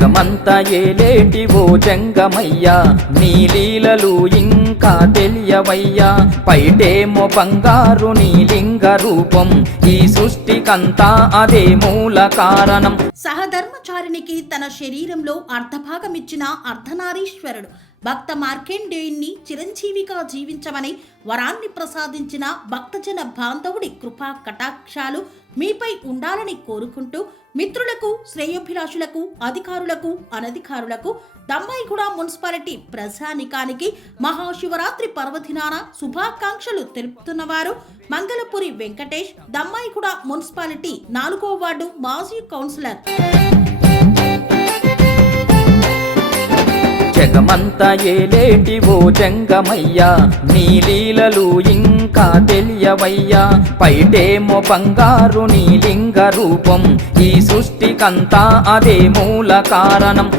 జగమంతా ఏలేటి ఓ జంగమయ్యా, నీ లీలలు ఇంకా తెలియవయ్యా. పైటేమో బంగారు నీ లింగ రూపం, ఈ సృష్టికంతా అదే మూల కారణం. సహధర్మచారినికి తన శరీరంలో అర్ధభాగమిచ్చిన అర్ధనారీశ్వరుడు భక్త మార్కండేయుణ్ణి చిరంజీవిగా జీవించమని వరాన్ని ప్రసాదించిన భక్తజన బాంధవుడి కృపా కటాక్షాలు మీపై ఉండాలని కోరుకుంటూ మిత్రులకు, శ్రేయోభిలాషులకు, అధికారులకు, అనధికారులకు దమ్మాయిగూడ మున్సిపాలిటీ ప్రజానికానికి మహాశివరాత్రి పర్వదినాన శుభాకాంక్షలు తెలుపుతున్నవారు మంగళపురి వెంకటేష్, దమ్మాయిగూడ మున్సిపాలిటీ 4వ వార్డు మాజీ కౌన్సిలర్. జగమంతా ఏలేటి ఓ జంగమయ్యా, నీ లీలలు ఇంకా తెలియవయ్యా. పైటేమో బంగారు నీ లింగ రూపం, ఈ సృష్టికంతా అదే మూల కారణం.